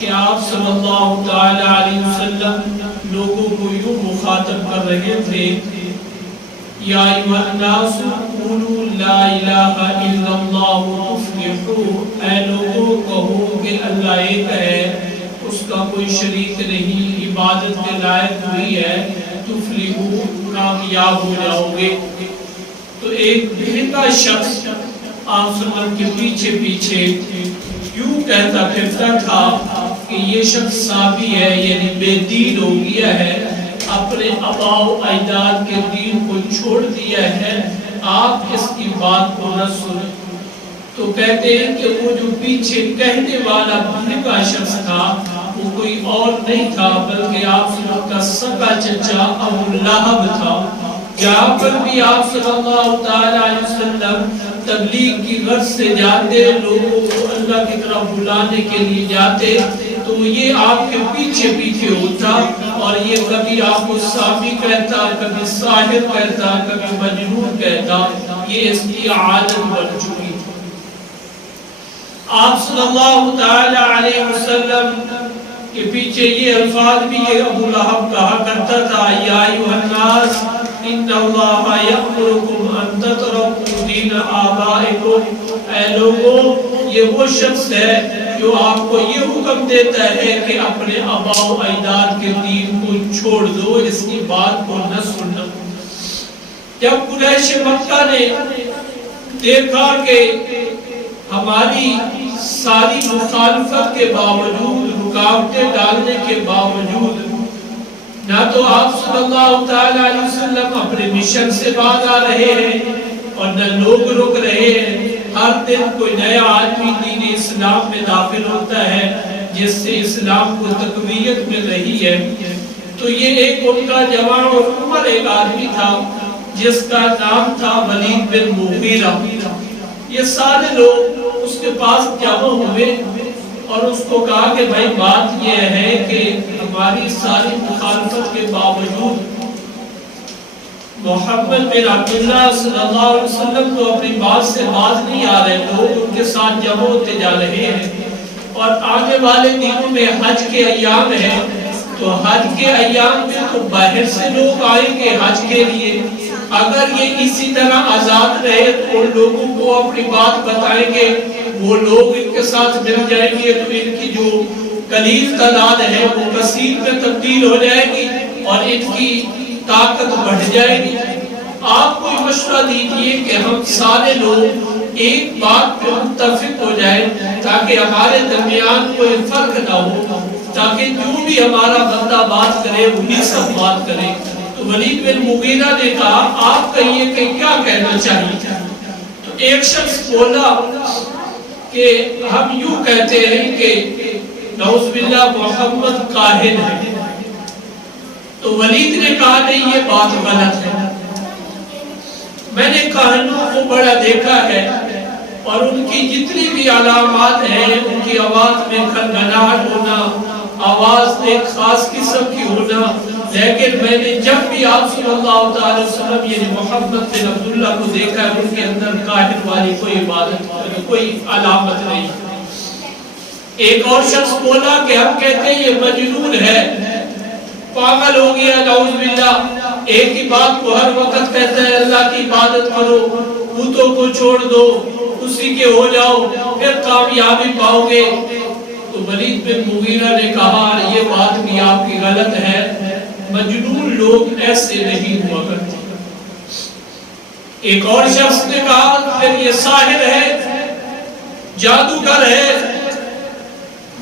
کہ آپ صلی اللہ تعالی علیہ وسلم لوگوں کو یوں مخاطب کر رہے تھے، یا ایھا الناس قولوا لا الہ الا اللہ تفلحوا، اے لوگوں کہو کہ اللہ ایک ہے، اس کا کوئی شریک نہیں، عبادت کے لائق ہوئی ہے، تفلحوا کامیاب ہو جاؤ گے۔ تو ایک بہتا شخص آپ صلی اللہ علیہ وسلم کے پیچھے پیچھے یوں کہتا پھرتا تھا کہ یہ شخص صابی ہے، یعنی بے دین ہو گیا ہے، اپنے آباء و اجداد کے دین کو چھوڑ دیا ہے، آپ اس کی بات کو نہ سنیں۔ تو کہتے ہیں کہ وہ جو پیچھے کہنے والا بھیگا شخص تھا وہ کوئی اور نہیں تھا بلکہ آپ صلی اللہ علیہ وسلم کا سگا چچا ابو لہب تھا۔ جہاں پر بھی آپ صلی اللہ تعالی علیہ وسلم تبلیغ کی غرض سے جاتے، لوگوں کو اللہ کی طرف بلانے کے لیے جاتے، تو یہ آپ کے پیچھے پیچھے ہوتا اور یہ کبھی آپ کو صابی کہتا، کبھی ساحر کہتا، کبھی مجنون کہتا، یہ اس کی عادت بن چکی تھی۔ آپ صلی اللہ تعالی علیہ وسلم کے پیچھے یہ الفاظ بھی یہ ابو لہب کہا کرتا تھا، یا ایھا الناس ان اللہ یأمرکم ان تترکوا دین آبائکم، اے لوگوں یہ وہ شخص ہے جو آپ کو یہ حکم دیتا ہے کہ اپنے آباء و اجداد کے دین کو چھوڑ دو، اس کی بات کو نہ سننا۔ جب قریش مکہ نے دیکھا کہ ہماری ساری مخالفت کے باوجود، رکاوٹیں ڈالنے کے باوجود، نہ تو آپ صلی اللہ تعالی علیہ وسلم اپنے مشن سے باز آ رہے ہیں اور نہ لوگ رک رہے ہیں، ہر دن کوئی نیا آدمی دین اسلام میں داخل ہوتا ہے جس سے اسلام کو تقویت مل رہی ہے۔ تو یہ ایک ان کا جوان اور عمر ایک آدمی تھا جس کا نام تھا ولید بن مغیرہ۔ یہ سارے لوگ اس کے پاس جمع ہوئے اور اس کو کہا کہ بھائی بات یہ ہے کہ ہماری ساری مخالفت کے باوجود محمد بن عبداللہ صلی اللہ علیہ وسلم تو اپنی بات سے باز نہیں آ رہے، لوگ ان کے ساتھ جمع ہوتے جا رہے ہیں، اور آنے والے دنوں میں حج کے ایام ہیں، تو حج کے ایام میں تو باہر سے لوگ آئیں گے حج کے لیے، اگر یہ اسی طرح آزاد رہے تو ان لوگوں کو اپنی بات بتائیں گے، وہ لوگ ان کے ساتھ مل جائیں گے تو ان کی جو قلیل تعداد ہے وہ کثیر میں تبدیل ہو جائے گی اور ان کی طاقت بڑھ جائے گی۔ آپ کوئی مشورہ دیجئے کہ ہم سارے لوگ ایک بات پہ متفق ہو جائیں تاکہ ہمارے درمیان کوئی فرق نہ ہو، تاکہ جو بھی ہمارا بندہ بات کرے وہی سب بات کرے۔ تو ولید بن مغیرہ نے کہا آپ کہیے کہ کیا کہنا چاہیے؟ تو ایک شخص بولا کہ ہم یوں کہتے ہیں کہ نعوذ باللہ محمد کاہن ہے۔ تو ولید نے کہا نہیں یہ بات غلط ہے، میں نے کاہنوں کو بڑا دیکھا ہے اور ان کی جتنی بھی علامات ہیں، ان کی آواز میں کھنگھناہٹ ہونا، آواز ایک خاص قسم کی ہونا، لیکن میں نے جب بھی آپ صلی اللہ تعالی وسلم یعنی محمد بن عبداللہ کو دیکھا ہے ان کے اندر کاہن والی کوئی عبادت، کوئی علامت نہیں۔ ایک اور شخص بولا کہ ہم کہتے ہیں یہ مجنون ہے، پاگل ہو گیا، نعوذ باللہ، ایک ہی بات کو ہر وقت کہتا ہے اللہ کی عبادت کرو، بتوں کو چھوڑ دو، اسی کے ہو جاؤ، پھر کامیابی پاؤ گے۔ تو ولید بن مغیرہ نے کہا یہ بات بھی آپ کی غلط ہے، مجنون لوگ ایسے نہیں ہوا کرتے۔ ایک اور شخص نے کہا پھر یہ ساحر ہے، جادوگر ہے۔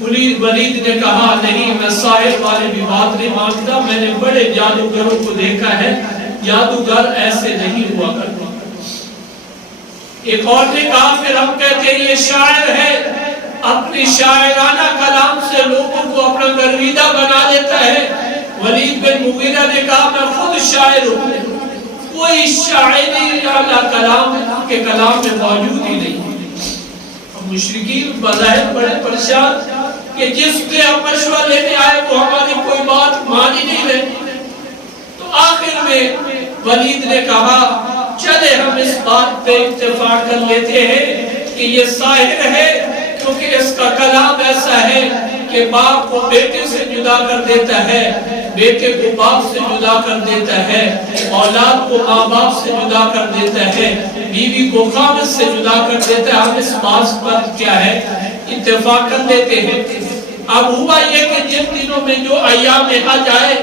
ولید نے کہا نہیں میں ساحر والی بھی بات نہیں مانتا، میں نے بڑے جادوگروں کو دیکھا ہے، جادوگر ایسے نہیں ہوا کرتے۔ ایک اور نے کہا پھر ہم کہتے ہیں یہ شاعر ہے، اپنی شاعرانہ کلام سے لوگوں کو اپنا گرویدہ بنا دیتا ہے۔ ولید بن مغیرہ نے کہا میں خود شاعر ہوں، کوئی شاعری والا کلام کے کلام میں موجود ہی نہیں۔ مشرکین بظاہر بڑے پریشان کہ جس سے ہم مشورہ لینے آئے وہ ہماری کوئی بات مان ہی نہیں رہے۔ تو آخر میں ولید نے کہا چلے ہم اس بات پہ اتفاق کر لیتے ہیں کہ یہ ساحر ہے، کیونکہ اس کا کلام ایسا ہے کہ باپ کو بیٹے سے جدا کر دیتا ہے، بیٹے کو باپ سے جدا کر دیتا ہے، اولاد کو ماں باپ سے جدا کر دیتا ہے، بیوی کو خامد سے جدا کر دیتا ہے، ہم اس بات پر کیا ہے اتفاق کر لیتے ہیں۔ اب ہوا یہ کہ جن دنوں میں جو ایام حج آئے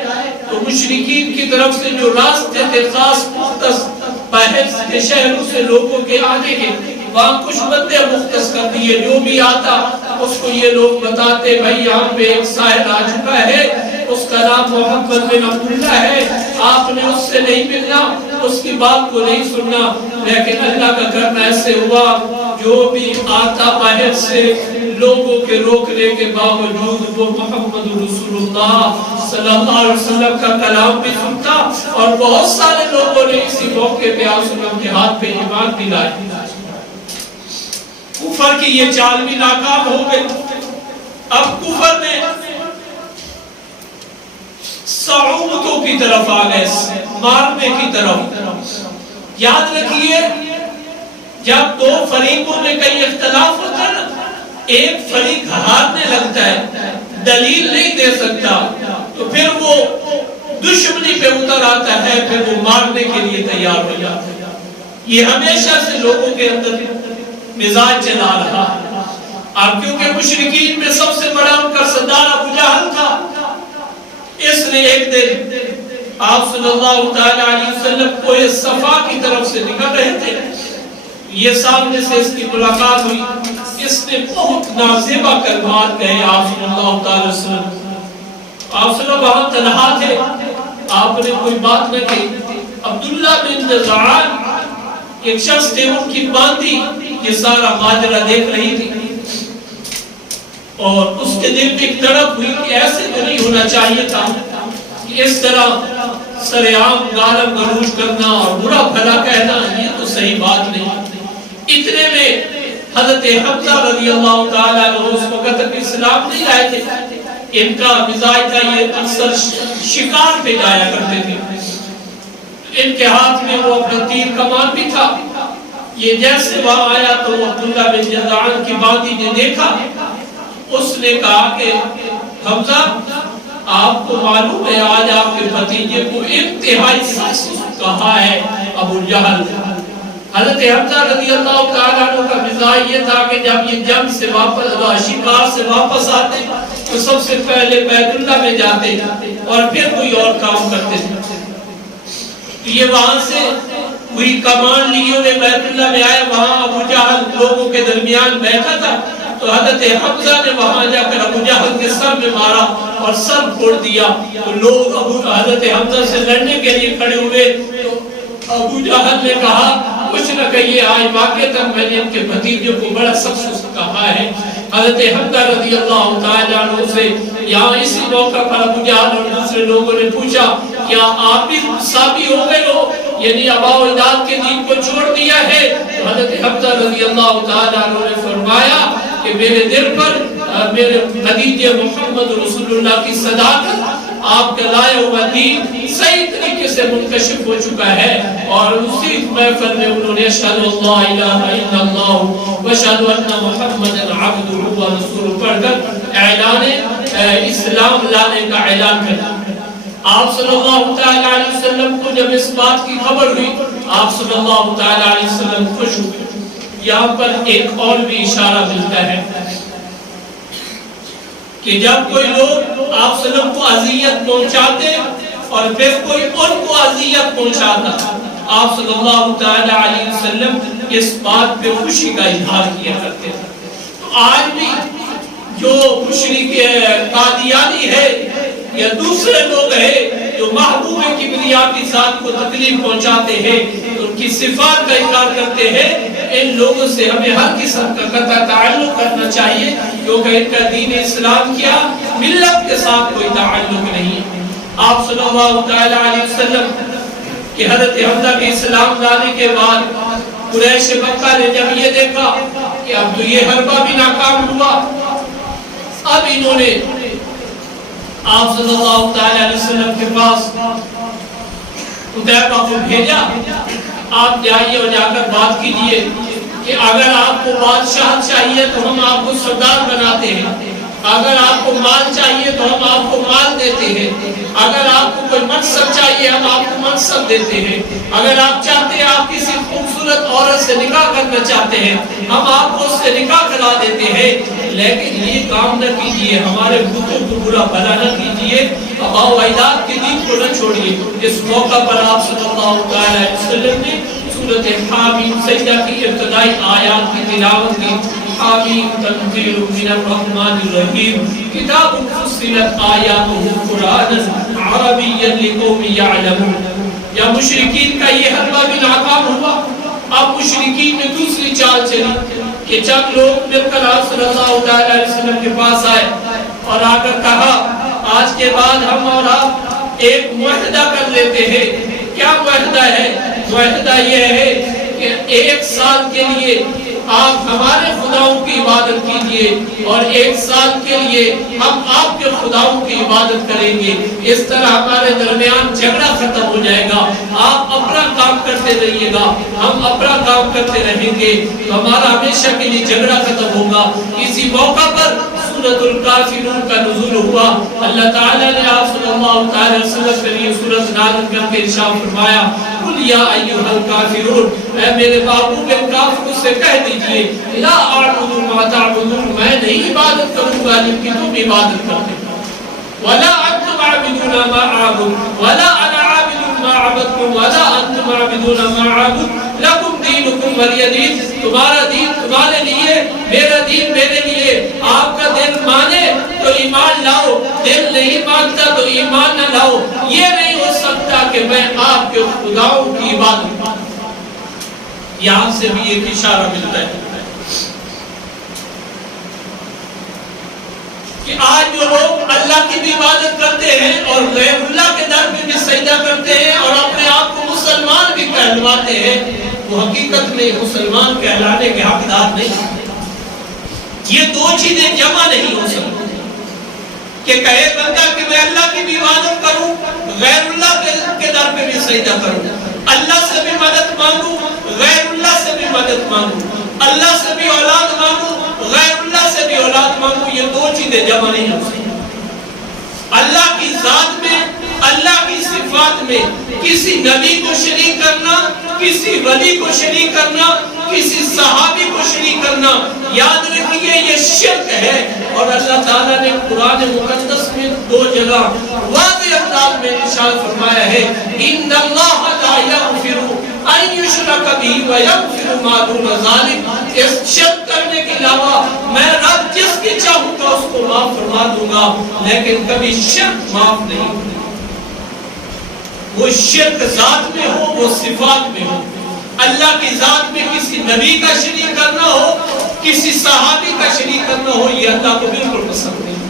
تو مشرکین کی طرف سے جو راستے تھے خاص مختص باہر کے شہروں سے لوگوں کے آنے کے، وہاں کچھ بندے مختص کر دیے، جو بھی آتا اس کو یہ لوگ بتاتے بھائی یہاں پہ ایک ساحر آ چکا ہے، اس کا نام محمد بن عبداللہ ہے، آپ نے اس سے نہیں ملنا، اس کی بات کو نہیں سننا۔ لیکن اللہ کا کرنا ایسے ہوا، جو بھی آتا باہر سے لوگوں کے روکنے کے باوجود وہ محمد رسول اللہ صلی اللہ علیہ وسلم کا کلام بھی سنتا، اور بہت سارے لوگوں نے اسی موقع پہ آپ صلی اللہ علیہ وسلم کے ہاتھ پہ ایمان بھی لائے۔ کفر کی یہ چال بھی ناکام ہو گئی۔ اب کفر نے صعوبتوں کی طرف آ گئے، مارنے کی طرف۔ یاد رکھیے جب دو فریقوں میں کئی اختلاف ہوتا ہے نا، ایک فریق ہارنے لگتا ہے، دلیل نہیں دے سکتا، تو پھر وہ دشمنی پہ اتر آتا ہے، پھر وہ مارنے کے لیے تیار ہو جاتا ہے۔ یہ ہمیشہ سے لوگوں کے اندر مزاج چلا رہا ہے۔ اب کیونکہ مشرکین میں سب سے بڑا ان کا سردار ابو جہل تھا، اس نے ایک دن آپ صلی اللہ علیہ وسلم کو اس صفا کی طرف سے نکل رہے تھے، یہ سامنے سے اس کی ملاقات ہوئی، اس نے بہت نازیبا کلمات کہے آپ صلی اللہ علیہ وسلم۔ آپ صلی اللہ وہاں تنہا تھے، آپ نے کوئی بات نہ کی۔ عبداللہ بن جزعان ایک شخص تھے، ان کی باندھی یہ سارا ماجرا دیکھ رہی تھی، اور اس کے دل میں ایک تڑپ ہوئی کہ ایسے تو نہیں ہونا چاہیے تھا کہ اس طرح سرعام گالم گلوچ کرنا اور برا بھلا کہنا، یہ تو صحیح بات نہیں۔ اتنے میں حضرت حمزہ رضی اللہ تعالیٰ عنہ اس وقت تک اسلام نہیں لائے تھے، ان کا مزاج تھا یہ اکثر شکار پہ جایا کرتے تھے، ان کے ہاتھ میں وہ اپنا تیر کمان بھی تھا۔ یہ جیسے وہاں آیا تو عبداللہ بن جزعان کی باندھی نے دیکھا، اس نے کہا کہ حمزہ آپ کو معلوم ہے آج آپ کے بھتیجے کو انتہائی سخت کہا ہے ابو جہل۔ حضرت حمزہ رضی اللہ تعالیٰ عنہ کا مزاج یہ تھا کہ جب یہ جنگ سے واپس شکار سے واپس آتے تو سب سے پہلے بیت اللہ میں جاتے اور پھر کوئی اور کام کرتے تھے۔ یہ وہاں سے کوئی کمان لیوں نے بیت اللہ میں آئے، وہاں ابو جہل لوگوں کے درمیان بیٹھا تھا، تو حضرت حمزہ نے وہاں جا کر ابو جہل کے سر میں مارا اور سر پھوڑ دیا۔ تو لوگ حضرت حمزہ سے لڑنے کے لیے کھڑے ہوئے، تو ابو جہل نے کہا کچھ نہ کہیے، آج واقع تک میں نے ان کے بھتیجے کو بڑا سخت کہا ہے۔ حضرت حمزہ رضی اللہ تعالیٰ عنہ سے یہاں اسی موقع پر ابو جہل اور دوسرے لوگوں نے پوچھا کیا آپ بھی سابی ہو گئے ہو، یعنی آباء و اجداد کے دین کو چھوڑ دیا ہے؟ تو حضرت حمزہ رضی اللہ تعالیٰ عنہ نے فرمایا کہ میرے دل پر میرے بھتیجے محمد رسول اللہ کی صداقت، آپ کا لایا ہوا دین صحیح طریقے سے منکشف ہو چکا ہے، اور اسی محفل میں انہوں نے اشہد اللہ الہ الا اللہ واشہد ان محمد عبدہ ورسولہ پڑھ کر اعلان اسلام لانے کا اعلان کیا۔ آپ صلی اللہ تعالیٰ علیہ وسلم کو جب اس بات کی خبر ہوئی، آپ صلی اللہ تعالیٰ علیہ وسلم خوش ہوئے۔ یہاں پر ایک اور بھی اشارہ ملتا ہے کہ جب کوئی لوگ آپ صلی اللہ علیہ وسلم کو اذیت پہنچاتے اور پھر کوئی ان کو اذیت پہنچاتا، آپ صلی اللہ تعالیٰ علیہ وسلم اس بات پہ خوشی کا اظہار کیا کرتے تھے۔ تو آج بھی جو مشرک قادیانی ہے یا دوسرے لوگ ہیں جو محبوب کبریا کی ذات کو تکلیف پہنچاتے ہیں، ان کی صفات کا انکار کرتے ہیں، ان لوگوں سے ہمیں ہر قسم کا قطع تعلق کرنا چاہیے، کیونکہ ان کا دین اسلام کیا ملت کے ساتھ کوئی تعلق نہیں۔ آپ صلی اللہ تعالیٰ علیہ وسلم کہ حضرت حمزہ کے اسلام لانے کے بعد قریش مکہ نے جب یہ دیکھا کہ اب تو یہ حربہ بھی ناکام ہوا، اب انہوں نے آپ صلی اللہ تعالیٰ علیہ وسلم کے پاس قطیبہ کو بھیجا، آپ جائیے اور جا کر بات کیجئے کہ اگر آپ کو بادشاہ چاہیے تو ہم آپ کو سردار بناتے ہیں، اگر آپ کو مال چاہیے تو ہم آپ کو مال دیتے ہیں، اگر آپ کو کوئی منصب چاہیے ہم آپ کو منصب دیتے ہیں، اگر آپ چاہتے ہیں آپ کسی خوبصورت عورت سے نکاح کرنا چاہتے ہیں ہم آپ کو اس سے نکاح کرا دیتے ہیں، لیکن یہ کام نہ کیجیے، ہمارے بتوں کو برا بھلا نہ کیجیے، آباء و اجداد کے دین کو نہ چھوڑیے۔ اس موقع پر آپ صلی اللہ علیہ وسلم نے سورۃ حامیم سجدہ کی ابتدائی آیات کی تلاوت کی۔ حامیم تنزیل من الرحمن الرحیم، کتاب فصلت آیاتہ قرآنا عربیا لقوم یعلمون۔ یا مشرکین کا یہ حلوہ بھی ناکام ہوا، اب مشرکین میں دوسری چال چلی کہ چند لوگ مل کر آپ صلی اللہ علیہ وسلم کے پاس آئے اور آ کر کہا آج کے بعد ہم اور آپ ایک معاہدہ کر لیتے ہیں۔ کیا معاہدہ ہے؟ معاہدہ یہ ہے کہ 1 سال کے لیے آپ ہمارے خداؤں کی عبادت کیجئے اور 1 سال کے لیے ہم آپ کے خداؤں کی عبادت کریں گے، اس طرح ہمارے درمیان جھگڑا ختم ہو جائے گا، آپ اپنا کام کرتے رہیے گا ہم اپنا کام کرتے رہیں گے، تو ہمارا ہمیشہ کے لیے جھگڑا ختم ہوگا۔ اسی موقع پر سورۃ الکافرون کا نزول ہوا، اللہ تعالیٰ نے آپ صلی اللہ علیہ وسلم کے لیے سورۃ نازل کر کے ارشاد فرمایا قل یا ایھا الکافرون، اے میرے محبوب کافروں سے کہہ دیجئے لا اعبد ما تعبدون، میں نہیں عبادت کروں گا جن کی تم عبادت کرتے ہو، ولا انتم عابدون ما اعبد ولا انا عابد ما عبدتم ولا انتم عابدون ما اعبد لکم دینکم ولی دین، تمہارا دین تمہارے لیے میرا دین میرے لیے، آپ کا دل مانے تو ایمان لاؤ، دل نہیں مانتا تو ایمان نہ لاؤ، یہ نہیں ہو سکتا کہ میں آپ کے خداؤں کی عبادت کروں۔ یہاں سے بھی ایک اشارہ ملتا ہے کہ آج جو لوگ اللہ کی بھی عبادت کرتے ہیں اور غیر اللہ کے در پہ بھی سجدہ کرتے ہیں اور اپنے آپ کو مسلمان بھی کہلواتے ہیں، وہ حقیقت میں مسلمان کہلانے کے حقدار نہیں۔ یہ دو چیزیں جمع نہیں ہو سکتی کہ کہے بندہ کہ میں اللہ کی بھی عبادت کروں، غیر اللہ کے در پہ بھی سجدہ کروں، اللہ سے بھی مدد مانگوں، غیر اللہ سے بھی مدد مانگوں، اللہ سے بھی اولاد مانگوں، غیر اللہ سے بھی اولاد مانگوں، یہ دو چیزیں جمع نہیں ہو سکتی۔ اللہ کی ذات میں، اللہ کی صفات میں کسی نبی کو شریک کرنا، کسی ولی کو شریک کرنا، کسی صحابی کو شریک کرنا، یاد رکھیے یہ شرک ہے۔ اور اللہ تعالیٰ نے قرآن مقدس میں 2 جگہ واضح انداز میں ارشاد فرمایا ہے ان اللہ لا یغفر ان یشرک بہ ویغفر ما دون ذلک، اس شرک کرنے کے علاوہ میں رب جس کی چاہوں گا اس کو معاف فرما دوں گا، لیکن کبھی شرک معاف نہیں ہوگا۔ وہ شرک ذات میں ہو، وہ صفات میں ہو، اللہ کی ذات میں کسی نبی کا شریک کرنا ہو، کسی صحابی کا شریک کرنا ہو، یہ اللہ کو بالکل پسند نہیں۔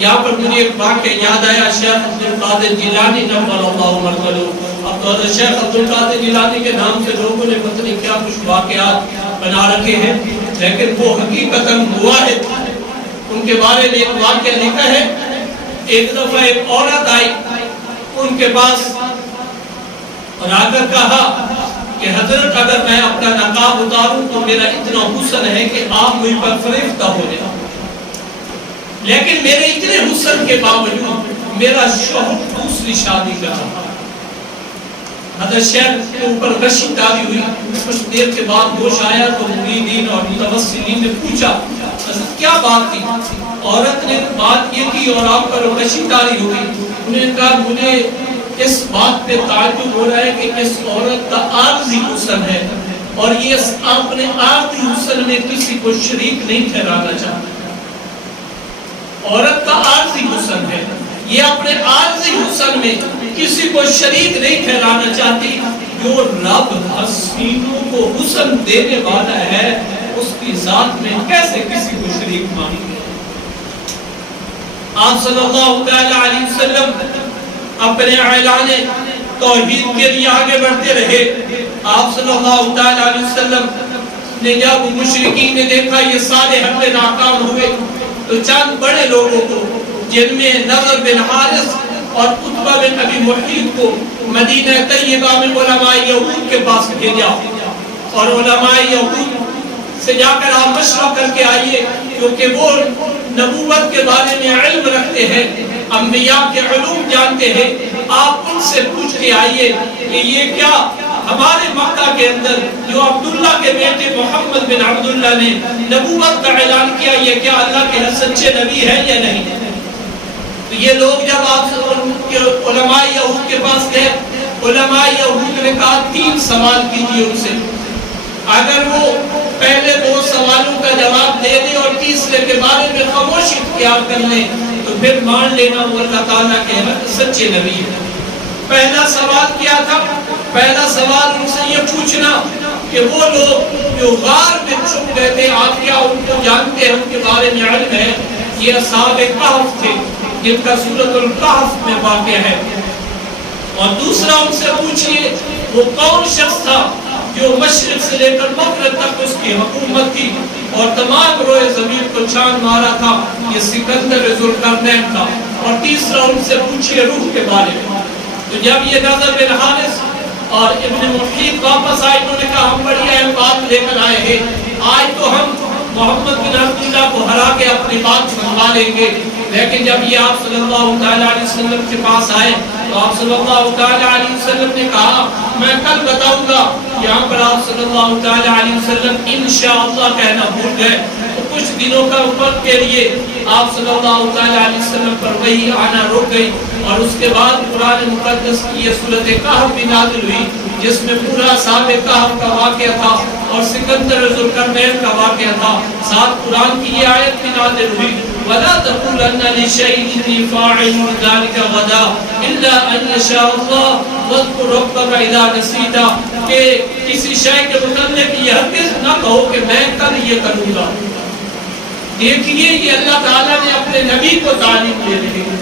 یہاں پر مجھے ایک واقعہ یاد آیا، شیخ عبدالقادر جیلانی نور اللہ مرقدہ، اب تو حضرت شیخ عبدالقادر جیلانی کے نام سے لوگوں نے پتہ نہیں کیا کچھ واقعات بنا رکھے ہیں، لیکن وہ حقیقتاً ہوا ہے۔ ان کے بارے میں ایک واقعہ لکھا ہے، ایک دفعہ ایک عورت آئی ان کے پاس اور آ کر کہا کہ حضرت اگر میں اپنا نقاب اتاروں تو میرا اتنا حسن ہے کہ آپ مجھ پر فریفتہ ہو جائیں، لیکن میرے اتنے حسن کے باوجود میرا شوہر دوسری شادی کر رہا ہے۔ حضرت شیخ کے اوپر غشی طاری ہوئی، کچھ دیر کے بعد ہوش آیا تو مریدین اور متوسلین نے پوچھا حضرت کیا بات تھی؟ عورت نے بات یہ کی اور آپ پر غشی طاری ہوئی۔ انہوں نے کہا مجھے اس بات پہ تعجب ہو رہا ہے کہ اس عورت کا عارضی حسن ہے اور یہ اپنے عارضی حسن میں کسی کو شریک نہیں ٹھہرانا چاہتا۔ عورت کا عارضی حسن ہے، یہ اپنے عارضی حسن میں کسی کو شریک نہیں ٹھہرانا چاہتی۔ جو رب حسینوں کو حسن دینے والا ہے اس کی ذات میں کیسے کسی کو شریک مانیں گے؟ آپ صلی اللہ علیہ وسلم اپنے اعلان توحید کے لیے آگے بڑھتے رہے۔ آپ صلی اللہ علیہ وسلم نے جب مشرکین نے دیکھا یہ سارے حملے ناکام ہوئے تو چند بڑے لوگوں کو جن میں نضر بن حارث اور عتبہ بن ابی معیط کو مدینہ طیبہ میں علماء یہود کے پاس بھیجا اور علماء یہود سے جا کر آپ مشورہ کر کے آئیے، کیونکہ وہ نبوت کے بارے میں علم رکھتے ہیں، انبیاء کے علوم جانتے ہیں، آپ ان سے پوچھ کے آئیے کہ یہ کیا ہمارے مکہ کے اندر جو عبداللہ کے بیٹے محمد بن عبداللہ نے نبوت کا اعلان کیا، یہ کیا اللہ کے سچے نبی ہے یا نہیں؟ تو یہ لوگ جب آپ علماء یہود کے پاس گئے، علماء یہود نے کہا 3 سوال کیجیے ان سے، اگر وہ پہلے 2 سوالوں کا جواب دے دے اور تیسرے کے بارے میں خاموشی اختیار کر لیں تو پھر مان لینا وہ اللہ تعالیٰ کے سچے نبی ہے۔ پہلا سوال کیا تھا؟ پہلا سوال ان سے یہ پوچھنا کہ وہ لوگ جو غار میں چھپ گئے تھے، آپ کیا ان کو جانتے ہیں، ان کے بارے میں علم ہے؟ یہ اصحاب کہف تھے جن کا سورۃ الکہف میں واقع ہے۔ اور دوسرا ان سے پوچھئے وہ کون شخص تھا جو مشرق سے لے کر مغرب تک اس کی حکومت تھی اور تمام روئے زمین کو چھان مارا تھا، یہ سکندر ذوالقرنین تھا۔ اور تیسرا ان سے پوچھئے روح کے بارے میں۔ تو جب یہ نضر بن حارث اور ابن محیط واپس آئے، انہوں نے کہا ہم بڑی اہم بات لے کر آئے ہیں، آج تو ہم محمد بن عبداللہ کو ہرا کے اپنی بات سنوا لیں گے۔ لیکن جب یہ آپ صلی اللہ علیہ وسلم کے پاس آئے تو آپ صلی اللہ علیہ وسلم نے کہا میں کل بتاؤں گا۔ یہاں پر آپ صلی اللہ علیہ وسلم انشاءاللہ کہنا بھول گئے، تو کچھ دنوں کا وقت کے لیے آپ صلی اللہ علیہ وسلم پر وحی آنا رک گئی، اور اس کے بعد قرآن مقدس کی یہ سورۃ کہف بھی نازل ہوئی جس میں پورا اصحاب کہف کا واقعہ تھا اور سکندر ذوالقرنین کا واقعہ تھا۔ ساتھ قرآن کی یہ آیت بھی نازل ہوئی وَلَا تَقُولَنَّ لِشَيْءٍ إِنِّي فَاعِلٌ ذَلِكَ غَدًا إِلَّا أَن يَشَاءَ اللَّهُ وَاذْكُر رَّبَّكَ إِذَا نَسِيتَ، کہ کسی شے کے متعلق یہ ہرگز نہ کہو کہ میں کل یہ کروں گا۔ دیکھیے یہ اللہ تعالیٰ نے اپنے نبی کو تعلیم دے رہی ہے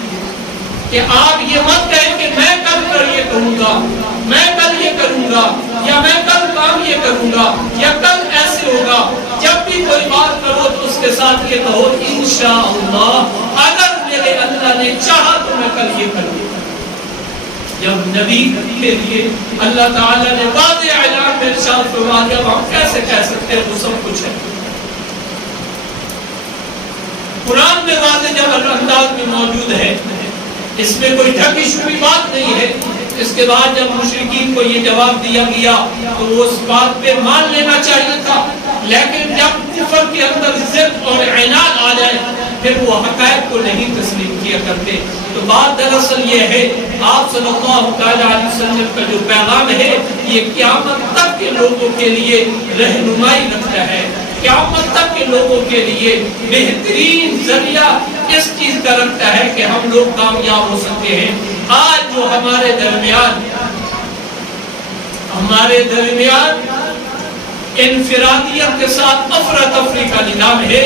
کہ آپ یہ مت کہیں کہ میں کل کر یہ کروں گا، میں کل یہ کروں گا، یا میں کل کام یہ کروں گا، یا کل ایسے ہوگا۔ جب بھی کوئی بات کرو تو اس کے ساتھ یہ کہو انشاءاللہ، اگر میرے اللہ نے چاہا تو میں کل یہ کروں گا۔ جب نبی کے لیے اللہ تعالیٰ نے واضح اعلان میں ارشاد فرما دیا، ہم کیسے کہہ سکتے ہیں وہ سب کچھ ہے؟ قرآن میں واضح جب انداز میں موجود ہے، اس میں کوئی ڈھکی چھپی بات نہیں ہے۔ اس کے بعد جب مشرکین کو یہ جواب دیا گیا تو وہ اس بات پہ مان لینا چاہیے تھا، لیکن جب کفر کے اندر ضد اور عناد آ جائے پھر وہ حقائق کو نہیں تسلیم کیا کرتے۔ تو بات دراصل یہ ہے آپ صلی اللہ علیہ وسلم کا جو پیغام ہے یہ قیامت تک کے لوگوں کے لیے رہنمائی رکھتا ہے، قیامت تک کے لوگوں کے لیے بہترین ذریعہ اس چیز کا رکھتا ہے کہ ہم لوگ کامیاب ہو سکتے ہیں۔ آج جو ہمارے درمیان انفرادیت کے ساتھ افراتفری کا نظام ہے،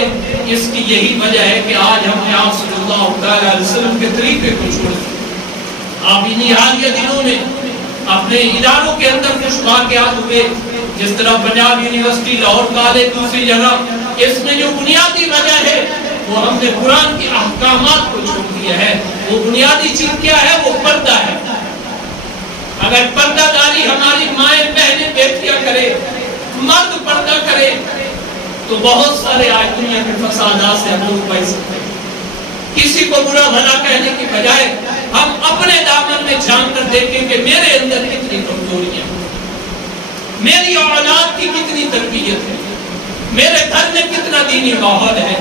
اس کی یہی وجہ ہے کہ آج ہم نے آپ صلی اللہ علیہ وسلم کے طریقے کو چھوڑ دیا۔ آپ انہی حالیہ دنوں میں اپنے اداروں کے اندر کچھ واقعات ہوئے، جس طرح پنجاب یونیورسٹی، لاہور کالج، دوسری جگہ، اس میں جو بنیادی وجہ ہے وہ ہم نے قرآن کے احکامات کو چھوڑ دیا ہے۔ وہ بنیادی چیز کیا ہے؟ وہ پردہ ہے۔ اگر پردہ داری ہماری مائیں بہنیں بیٹیاں کرے، مرد پردہ کرے تو بہت سارے آج دنیا کے فسادات سے ہم لوگ بچ سکتے ہیں۔ کسی کو برا بھلا کہنے کی بجائے ہم اپنے دامن میں جھانک کر دیکھیں کہ میرے اندر کتنی کمزوریاں ہیں، میری اولاد کی کتنی تربیت ہے، میرے گھر میں کتنا دینی ماحول ہے،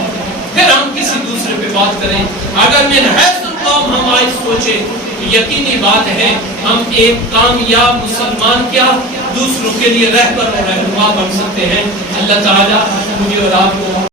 پھر ہم کسی دوسرے پہ بات کریں۔ اگر من حیث القوم ہم آج سوچیں تو یقینی بات ہے ہم ایک کامیاب مسلمان کیا دوسروں کے لیے رہبر اور رہنما بن سکتے ہیں۔ اللہ تعالیٰ مجھے اور آپ کو